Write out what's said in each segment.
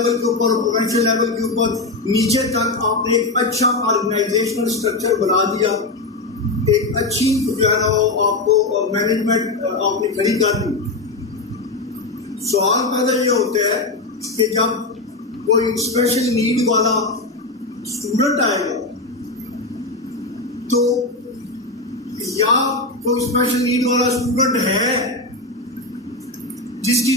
Level के ऊपर, provincial level के ऊपर, नीचे तक आपने एक अच्छा ऑर्गेनाइजेशनल स्ट्रक्चर बना दिया, एक अच्छी जो है ना वो आपको मैनेजमेंट आपने खड़ी कर दी। सवाल पैदा ये होता है कि जब कोई स्पेशल नीड वाला स्टूडेंट आएगा तो या कोई स्पेशल नीड वाला स्टूडेंट है जिसकी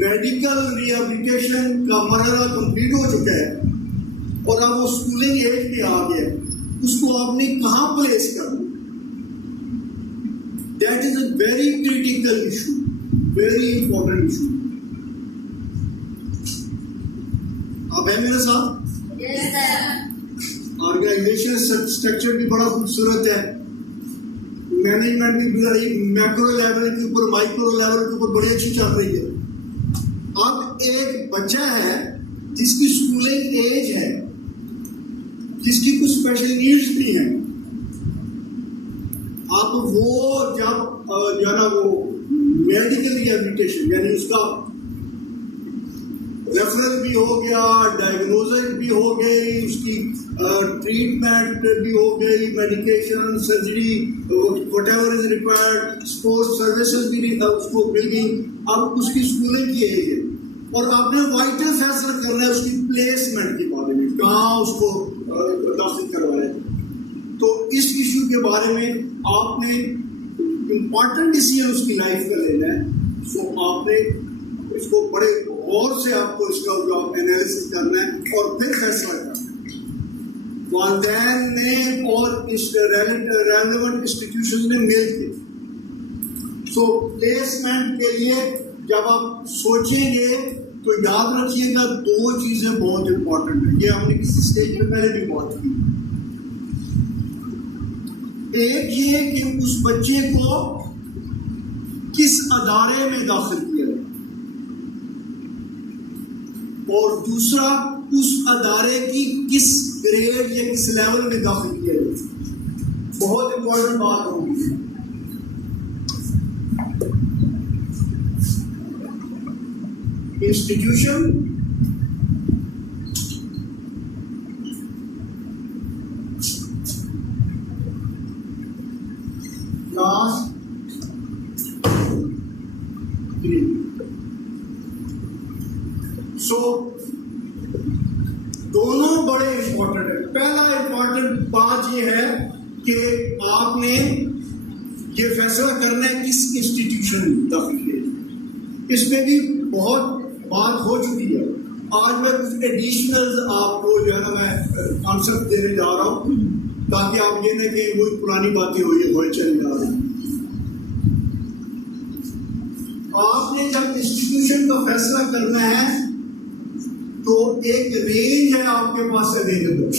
मेडिकल रिहेबिलिटेशन का मरहला कंप्लीट हो चुका है और अब वो स्कूलिंग एज पे आ गया, उसको आपने कहाँ प्लेस करना? That is a very critical issue, very important issue. आप है मेरे साथ? ऑर्गेनाइजेशन स्ट्रक्चर भी बड़ा खूबसूरत है, मैनेजमेंट भी बड़ी मैक्रो लेवल के ऊपर, माइक्रो लेवल के ऊपर बड़ी अच्छी चल रही है। अब एक बच्चा है जिसकी स्कूलिंग एज है, जिसकी कुछ स्पेशल नीड्स भी हैं, अब वो जब जो है ना वो मेडिकल रिहेबिलिटेशन यानी उसका रेफरल भी हो गया, डायग्नोसिस भी हो गई, उसकी ट्रीटमेंट भी हो गई, medication, surgery, whatever is required, sports services भी उसको मिल गई। अब उसकी स्कूलिंग की एज है और आपने वाइटल फैसला करना है उसकी प्लेसमेंट के बारे में, कहाँ उसको दाखिल करवाया। तो इस इशू के बारे में आपने इम्पॉर्टेंट डिसीजन उसकी लाइफ का लेना है। सो आपने इसको बड़े गौर से आपको इसका जो एनालिसिस करना है और फिर फैसला करना है। वालिदैन ने और इस रेलेवेंट इंस्टीट्यूशन ने मिल के सो प्लेसमेंट के लिए जब आप सोचेंगे तो याद रखिएगा दो चीजें बहुत इंपॉर्टेंट है। ये हमने किसी स्टेज पे पहले भी बात की। एक ये कि उस बच्चे को किस अदारे में दाखिल किया जाए और दूसरा उस अदारे की किस ग्रेड या किस लेवल में दाखिल किया जाए। बहुत इंपॉर्टेंट बात होगी। इंस्टीट्यूशन, क्लास, सो दोनों बड़े इंपॉर्टेंट है। पहला इंपॉर्टेंट बात यह है कि आपने ये फैसला करना है किस इंस्टीट्यूशन में दाखिल किया। इसमें भी बहुत बात हो चुकी है। आज मैं कुछ एडिशनल आपको जो है ना मैं कॉन्सेप्ट देने जा रहा हूँ ताकि आप ये ना कि वही पुरानी बातें हुई चली जा रही। आपने जब इंस्टीट्यूशन का फैसला करना है तो एक रेंज है आपके पास अवेलेबल।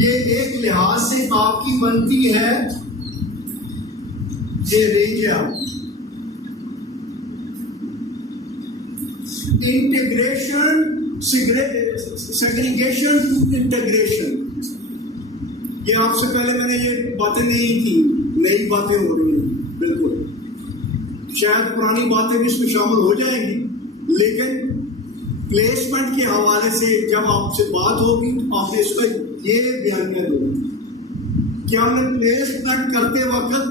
ये एक लिहाज से आपकी बनती है, ये रेंज है आप इंटीग्रेशन सेग्रीगेशन टू इंटीग्रेशन। ये आपसे पहले मैंने ये बातें नहीं की, नई बातें हो रही हैं। बिल्कुल शायद पुरानी बातें भी इसमें शामिल हो जाएंगी, लेकिन प्लेसमेंट के हवाले से जब आपसे बात होगी तो आपने इसका ये बयान कर दो कि हमने प्लेसमेंट करते वक्त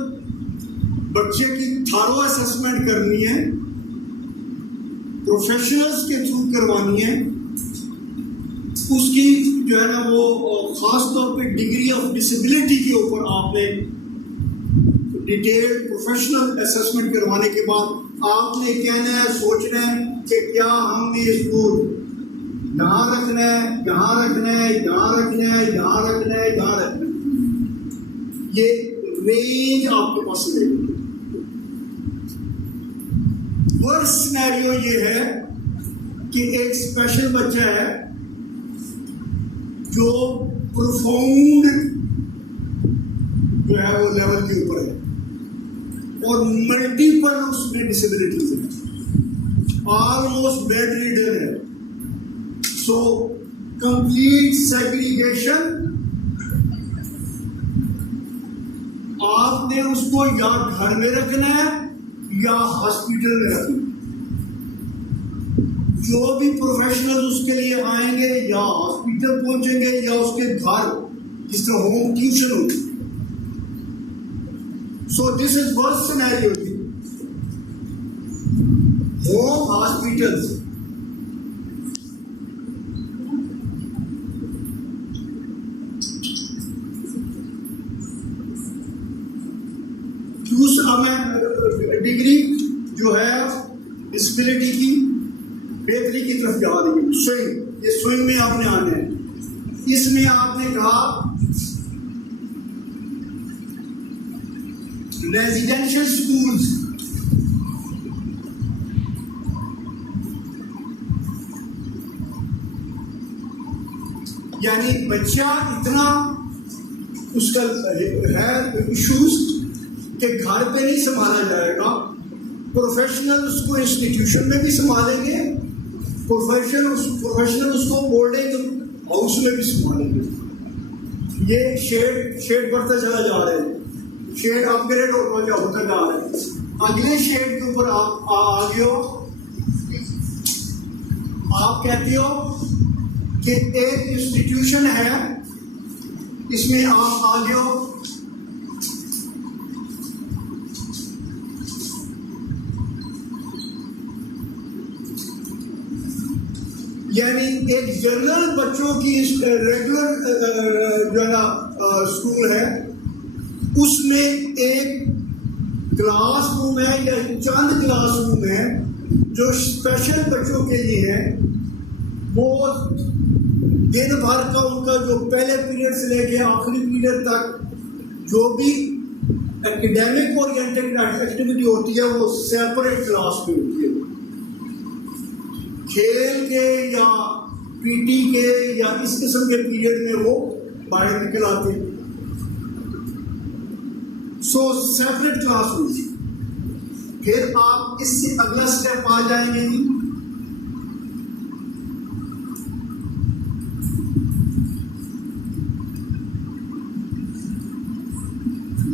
बच्चे की थारो असेसमेंट करनी है, प्रोफेशनल्स के थ्रू करवानी है, उसकी जो है ना वो खास तौर पे डिग्री ऑफ डिसेबिलिटी के ऊपर आपने डिटेल प्रोफेशनल असेसमेंट करवाने के बाद आपने कहना है, सोचना है कि क्या हमने इसको यहाँ रखना है, यहाँ रखना है, यहाँ रखना है, यहाँ रखना है, यहाँ रखना है। ये रेंज आपके पास रहेगी। वर्स्ट सिनेरियो ये है कि एक स्पेशल बच्चा है जो प्रोफाउंड जो है वो लेवल के ऊपर है और मल्टीपल उसमें डिसेबिलिटीज है। ऑलमोस्ट बेड रीडर है। सो कंप्लीट सेग्रीगेशन, आपने उसको या घर में रखना है या हॉस्पिटल में रखना है। जो भी प्रोफेशनल उसके लिए आएंगे या हॉस्पिटल पहुंचेंगे या उसके घर, जिस तरह होम ट्यूशन होगी। So this is worst scenario थी, होम हॉस्पिटल्स। दूसरा मैं डिग्री जो है डिसेबिलिटी की बेहतरी की तरफ जा रही है। स्विंग, ये स्विंग में आपने आना है। इसमें आपने कहा रेजिडेंशियल स्कूल्स, यानी बच्चा इतना उसका है इश्यूज कि घर पे नहीं संभाला जाएगा, प्रोफेशनल उसको इंस्टीट्यूशन में भी संभालेंगे, प्रोफेशनल उसको बोर्डिंग हाउस में भी संभालेंगे। ये शेड बढ़ता चला जा रहा है, शेड अपग्रेड होता जा रहा है। अगले शेड के ऊपर आप आ गए हो, आप कहते हो कि एक इंस्टीट्यूशन है, इसमें आप आ गए हो यानी एक जनरल बच्चों की रेगुलर जो है ना स्कूल है, उसमें एक क्लासरूम है या चंद क्लासरूम है जो स्पेशल बच्चों के लिए है। वो दिन भर का उनका जो पहले पीरियड से लेके आखिरी पीरियड तक जो भी एकेडमिक ओरिएंटेड एक्टिविटी होती है वो सेपरेट क्लास में होती है। खेल के या पीटी के या इस किस्म के पीरियड में वो बाहर निकल आते हैं। सो सेपरेट क्लास होती। फिर आप इससे अगला स्टेप आ जाएंगे जी,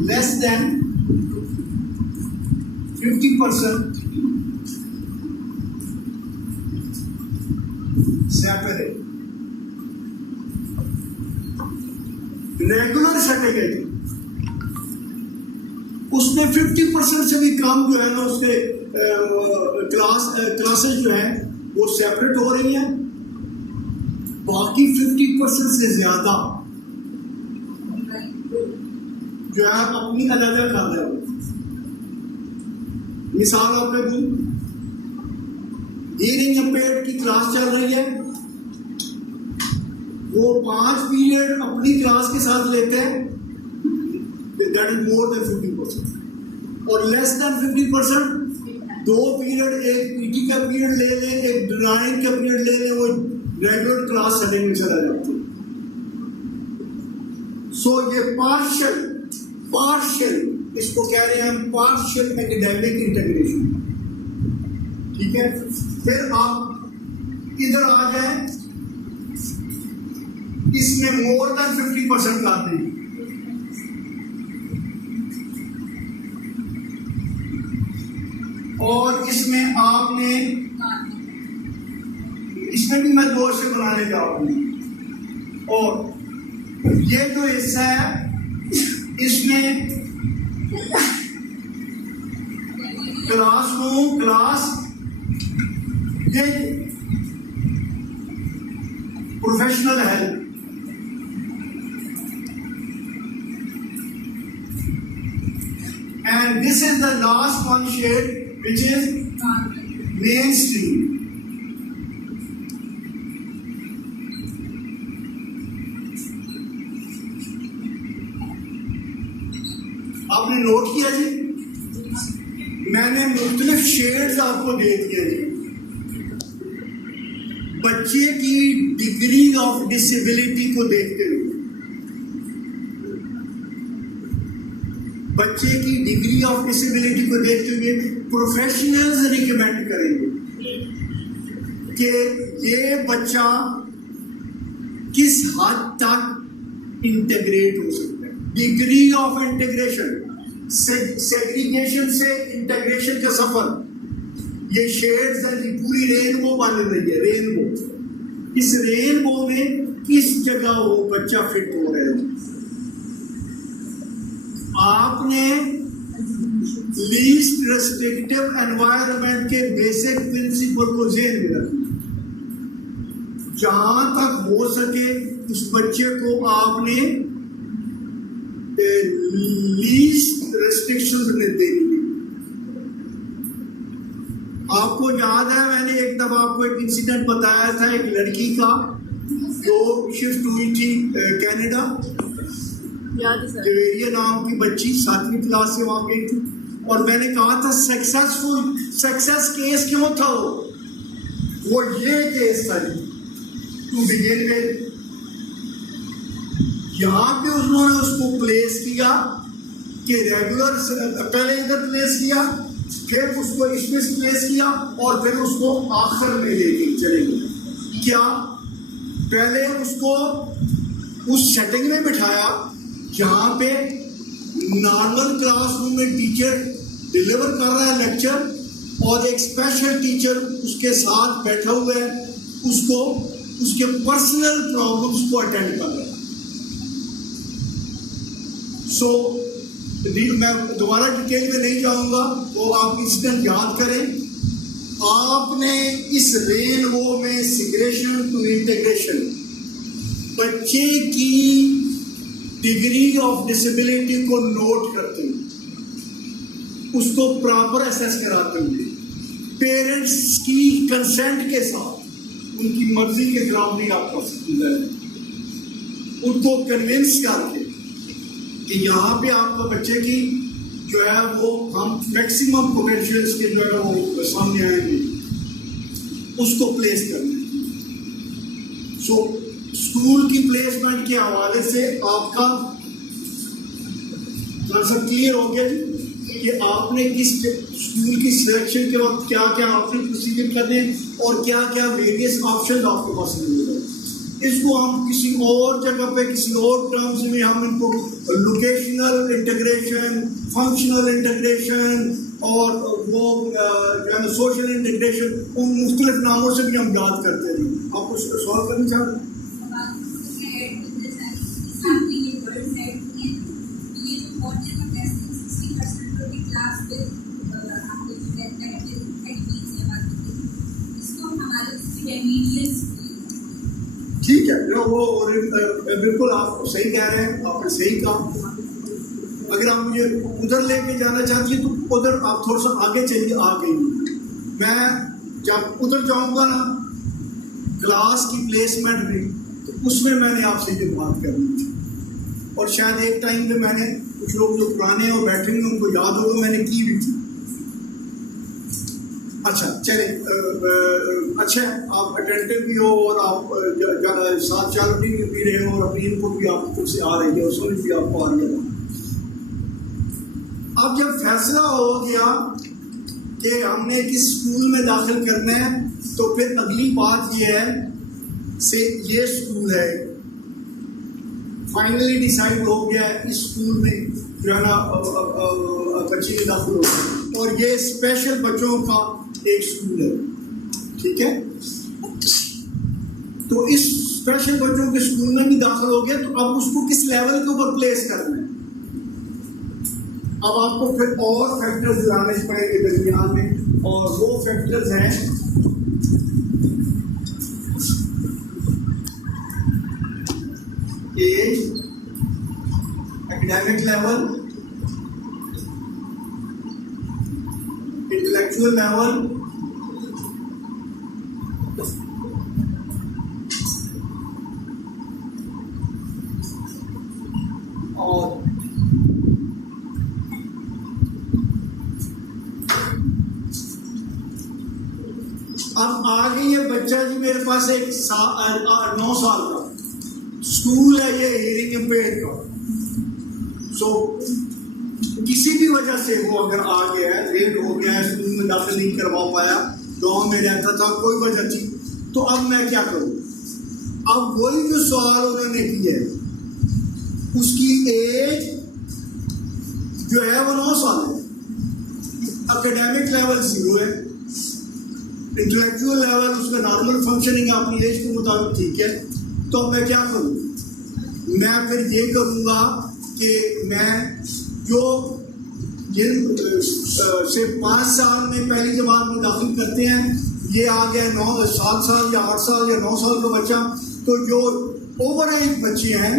less than 50% separate. Regular certificate उसमें 50% से भी कम जो है ना उसके क्लासेस जो है वो सेपरेट हो रही हैं, बाकी 50% से ज्यादा जो है अपनी अलग अलग कर रहे हो। मिसाल आपने दी, हियरिंग इम्पेयर्ड की क्लास चल रही है, वो 5 पीरियड अपनी क्लास के साथ लेते हैं, दैट इज मोर देन 50%। और लेस देन 50% 2 पीरियड, एक पीटी का पीरियड ले लें, एक ड्राइंग का पीरियड ले लें, वो रेगुलर क्लास सेटिंग में चला जाता है। सो ये पार्शियल इसको कह रहे हैं हम पार्शियल एकेडमिक इंटीग्रेशन। ठीक है, फिर आप इधर आ जाए, इसमें मोर देन 50% लाते हैं। और इसमें आपने इसमें भी मैं 2 से बनाने जा रहा हूं। और ये जो हिस्सा है इसमें क्लास ये professional help, and this is the last one shade which is mainstream. आपने नोट किया जी, मैंने मुख्तलिफ शेड्स आपको दे दिए जी। बच्चे की डिग्री ऑफ डिसेबिलिटी को देखते हुए, बच्चे की डिग्री ऑफ डिसेबिलिटी को देखते हुए प्रोफेशनल्स रिकमेंड करेंगे कि ये बच्चा किस हद तक इंटीग्रेट हो सकता है, डिग्री ऑफ इंटीग्रेशन, सेग्रीगेशन से इंटीग्रेशन का सफर। ये शेड्स है जी, पूरी रेनबो बन रही है, रेनबो। इस रेनबो में किस जगह वो बच्चा फिट हो रहा है। आपने लीस्ट रेस्ट्रिक्टिव एनवायरनमेंट के बेसिक प्रिंसिपल को ज़हन में रखना। जहां तक हो सके उस बच्चे को आपने लीस्ट रेस्ट्रिक्शंस देनी। आपको याद है मैंने एक दफा आपको एक इंसिडेंट बताया था, एक लड़की का जो शिफ्ट हुई थी कनाडा, जवेरिया नाम की बच्ची 7वीं क्लास से वहां गई थी, और मैंने कहा था सक्सेस केस क्यों था वो ये केस था टू बिगिन में। यहाँ पे उन्होंने उसको प्लेस किया कि रेगुलर, पहले इधर प्लेस किया, फिर उसको इसमें प्लेस किया, और फिर उसको आखिर में लेके चले गए। क्या पहले उसको उस सेटिंग में बिठाया जहाँ पे नॉर्मल क्लासरूम में टीचर डिलीवर कर रहा है लेक्चर, और एक स्पेशल टीचर उसके साथ बैठा हुआ है, उसको उसके पर्सनल प्रॉब्लम्स को अटेंड कर रहा है। सो मैं दोबारा डिटेल में नहीं जाऊंगा, वो आप इंसिडेंट याद करें। आपने इस रेनबो में सिग्रेशन टू इंटीग्रेशन बच्चे की डिग्री ऑफ डिसेबिलिटी को नोट करते हुए, उसको प्रॉपर असेस कराते हुए, पेरेंट्स की कंसेंट के साथ, उनकी मर्जी के खिलाफ नहीं आप कर सकते, उनको कन्विंस करके कि यहाँ पे आपको बच्चे की जो है वो हम मैक्सिमम पोटेंशियल्स के जो है वो सामने आएंगे, उसको प्लेस करना है। सो स्कूल की प्लेसमेंट के हवाले से आपका सब क्लियर हो गया कि आपने किस स्कूल की सिलेक्शन के वक्त क्या क्या आपने प्रोसीजर करने और क्या क्या वेरियस ऑप्शन आपके पास मिलेगा। इसको हम किसी और जगह पे किसी और टर्म्स में हम इनको लोकेशनल इंटीग्रेशन, फंक्शनल इंटीग्रेशन और वो सोशल इंटीग्रेशन, उन मुख्तलिफ नामों से भी हम याद करते हैं। आप उसको सॉल्व करना चाहते हैं? ठीक है, जो वो बिल्कुल आप सही कह रहे हैं, आपने सही कहा। अगर आप मुझे उधर लेके जाना चाहती हैं तो उधर आप थोड़ा सा आगे चलिए, आ गई। मैं जब उधर जाऊंगा ना क्लास की प्लेसमेंट में, तो उसमें मैंने आपसे ये बात करनी थी, और शायद एक टाइम पे मैंने कुछ लोग जो पुराने और बैठे हैं उनको याद होगा मैंने की भी थी। अच्छा चले, अच्छा आप अटेंटिव भी हो और आप साथ चालती भी रहे हो और अपनी इनपुट भी आपको से आ रही है और समझ भी आपको आ रही है। अब जब फैसला हो गया कि हमने किस स्कूल में दाखिल करना है, तो फिर अगली बात ये है से ये स्कूल है फाइनली डिसाइड हो गया है, इस स्कूल में जो है ना बच्चे दाखिल हो, और ये स्पेशल बच्चों का एक स्कूल है, ठीक है। तो इस स्पेशल बच्चों के स्कूल में भी दाखिल हो गया, तो अब उसको किस लेवल के ऊपर प्लेस करना है। अब आपको फिर और फैक्टर्स लाने पड़ेंगे दरमियान में, और वो फैक्टर्स हैं age, academic level, intellectual level, और अब आ गई है बच्चा जी मेरे पास 9 साल का स्कूल है, ये हियरिंग इम्पेयर्ड का। सो किसी भी वजह से वो अगर आ गया है, लेट हो गया है, स्कूल में दाखिल नहीं करवा पाया, गाँव में रहता था, कोई वजह थी, तो अब मैं क्या करूं? अब वही जो सवाल उन्होंने किया है, उसकी एज जो है वो 9 साल है, एकेडमिक लेवल 0 है, इंटेलेक्चुअल लेवल उसका नॉर्मल फंक्शनिंग अपनी एज के मुताबिक ठीक है। तो मैं क्या करूं? मैं फिर ये करूंगा कि मैं जो जिन से 5 साल में पहली जमात में दाखिल करते हैं, ये आ गया 7 साल या 8 साल या 9 साल का बच्चा, तो जो ओवर एज बच्चे हैं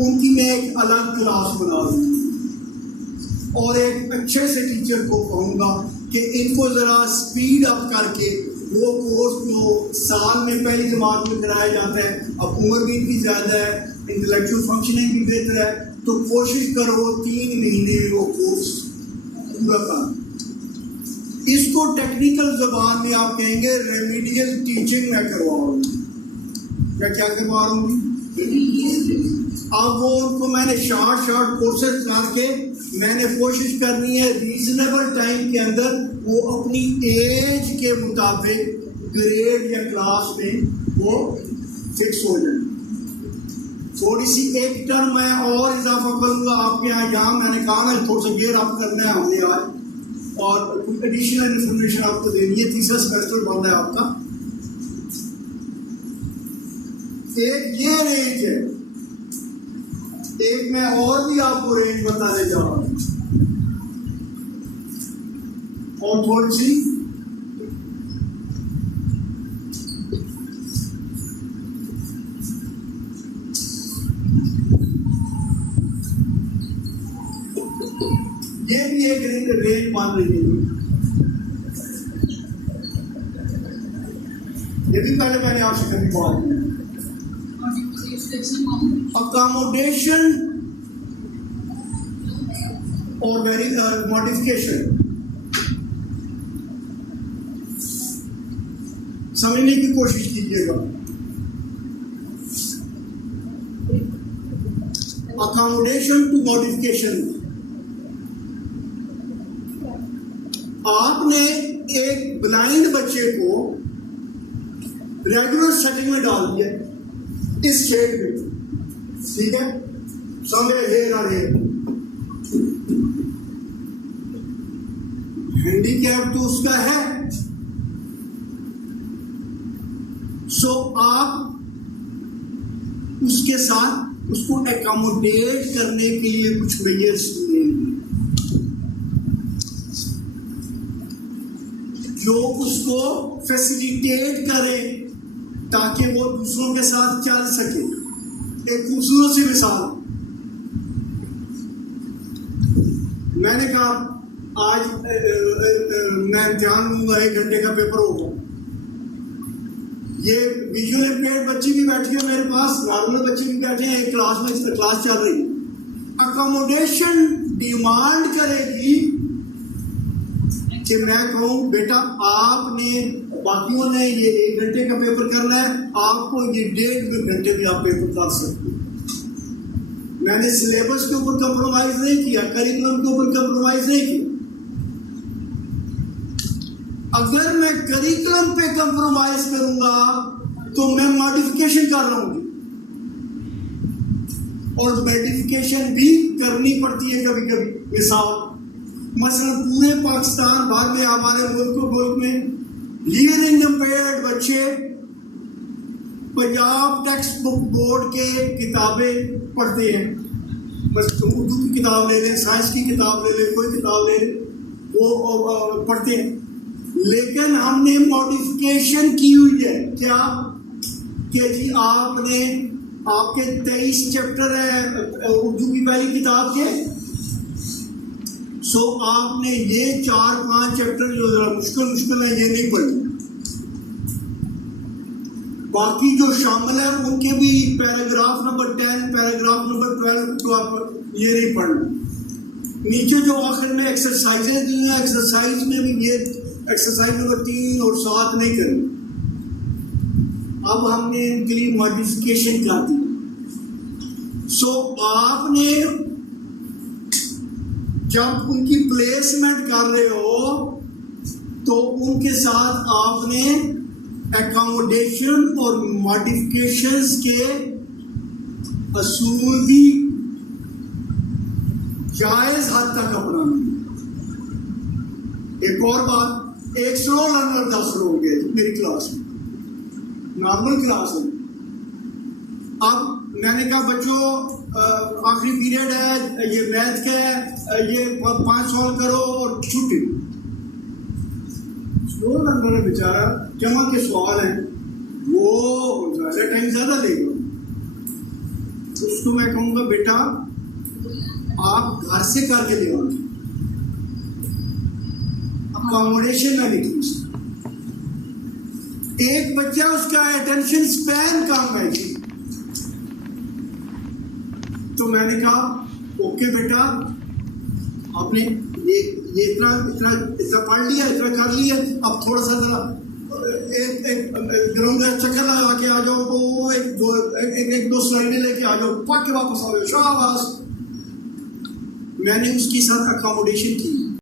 उनकी मैं एक अलग क्लास बना दूँगा और एक अच्छे से टीचर को कहूँगा कि इनको ज़रा स्पीड अप करके वो कोर्स जो साल में पहली जमात में कराया जाता है, अब उम्र भी इनकी ज़्यादा है, इंटेलेक्चुअल फंक्शनिंग भी बेहतर है, तो कोशिश करो 3 महीने में वो कोर्स पूरा कर। इसको टेक्निकल ज़बान में आप कहेंगे रेमिडियल टीचिंग मैं करवाऊँगी। मैं क्या करवा रहा हूँ? अब वो उनको मैंने शॉर्ट कोर्सेज करके मैंने कोशिश करनी है रीजनेबल टाइम के अंदर वो अपनी एज के मुताबिक ग्रेड या क्लास में वो फिक्स हो जाए। थोड़ी सी एक टर्म मैं और इजाफा करूंगा आपके यहाँ, जहाँ मैंने कहा ना थोड़ा सा गेयर अप करना है हमने आज, और कुछ एडिशनल इंफॉर्मेशन आपको देनी है। तीसरा सेमेस्टर बन रहा है आपका। एक ये रेंज है, एक मैं और भी आपको रेंज बताने जा रहा हूं, और थोड़ी सी ये भी एक रेंज मान लीजिए। ये भी पहले मैंने आपसे कभी बात की। अकोमोडेशन और मॉडिफिकेशन समझने की कोशिश कीजिएगा। अकोमोडेशन टू मॉडिफिकेशन, आपने एक ब्लाइंड बच्चे को रेगुलर सेटिंग में डाल दिया इस शेड में, ठीक है, समझे हेयर और हेयर, हैंडीकैप तो उसका है। सो आप उसके साथ उसको एकोमोडेट करने के लिए कुछ मेजर्स लेंगे जो उसको फैसिलिटेट करे ताकि वो दूसरों के साथ चल सके। एक खूबसूरत सी मिसाल, मैंने कहा आज मैं इम्तिहान लूंगा, 1 घंटे का पेपर होगा। ये विजुअल इम्पेयर्ड बच्चे भी बैठे हैं मेरे पास, नॉर्मल बच्चे भी बैठे हैं, एक क्लास में क्लास चल रही है। अकोमोडेशन डिमांड करेगी कि मैं कहूँ बेटा आपने, बाकियों ने ये 1 घंटे का पेपर करना है, आपको ये 1.5 घंटे भी आप पेपर कर सकते हैं। मैंने सिलेबस के ऊपर कंप्रोमाइज नहीं किया, करिकुलम के ऊपर कंप्रोमाइज नहीं किया। अगर मैं करिकुलम पे कंप्रोमाइज करूंगा तो मैं मॉडिफिकेशन कर रहा हूँ, और मॉडिफिकेशन भी करनी पड़ती है कभी कभी। मिसाल मसलन पूरे पाकिस्तान भर में, हमारे मुल्क में हीयरिंग इम्पेयर्ड बच्चे पंजाब टेक्स्ट बुक बोर्ड के किताबें पढ़ते हैं। बस उर्दू की किताब ले लें, साइंस की किताब ले लें, कोई किताब ले लें, वो पढ़ते हैं। लेकिन हमने मॉडिफिकेशन की हुई है क्या कि जी आपने, आपके 23 चैप्टर है उर्दू की पहली किताब के, सो आपने ये 4-5 चैप्टर जो जरा मुश्किल है ये नहीं पढ़े। बाकी जो शामिल है उनके भी पैराग्राफ नंबर 10, पैराग्राफ नंबर 12 तो आप ये नहीं पढ़ना। नीचे जो आखिर में एक्सरसाइजेज दी हैं, एक्सरसाइज में भी ये एक्सरसाइज नंबर 3 और 7 नहीं करनी। अब हमने इनके लिए मॉडिफिकेशन कर दी। सो आपने जब उनकी प्लेसमेंट कर रहे हो तो उनके साथ आपने एकोमोडेशन और मॉडिफिकेशंस के असूल भी जायज हद तक अपनाना। एक और बात, 100 लर्नर 10 लोग गए मेरी क्लास में, नॉर्मल क्लास है। अब मैंने कहा बच्चों आखिरी पीरियड है, ये मैथ का है, ये 5 सॉल्व करो और छुट्टी। स्लो लर्नर है बेचारा, जमा के सवाल हैं, वो ज़्यादा टाइम ज़्यादा लेगा। उसको मैं कहूँगा बेटा आप घर से करके ले आओ, अकोमोडेशन में निकली। एक बच्चा उसका अटेंशन स्पैन कम है जी, तो मैंने कहा ओके बेटा आपने ये इतना इतना इतना पढ़ लिया, इतना कर लिया, अब थोड़ा सा जरा एक ग्राउंड का चक्कर लगा के आ जाओ, वो एक दो स्लाइडें लेके आ जाओ, पढ़ के वापस आ जाओ, शाबाश। मैंने उसके साथ अकोमोडेशन की।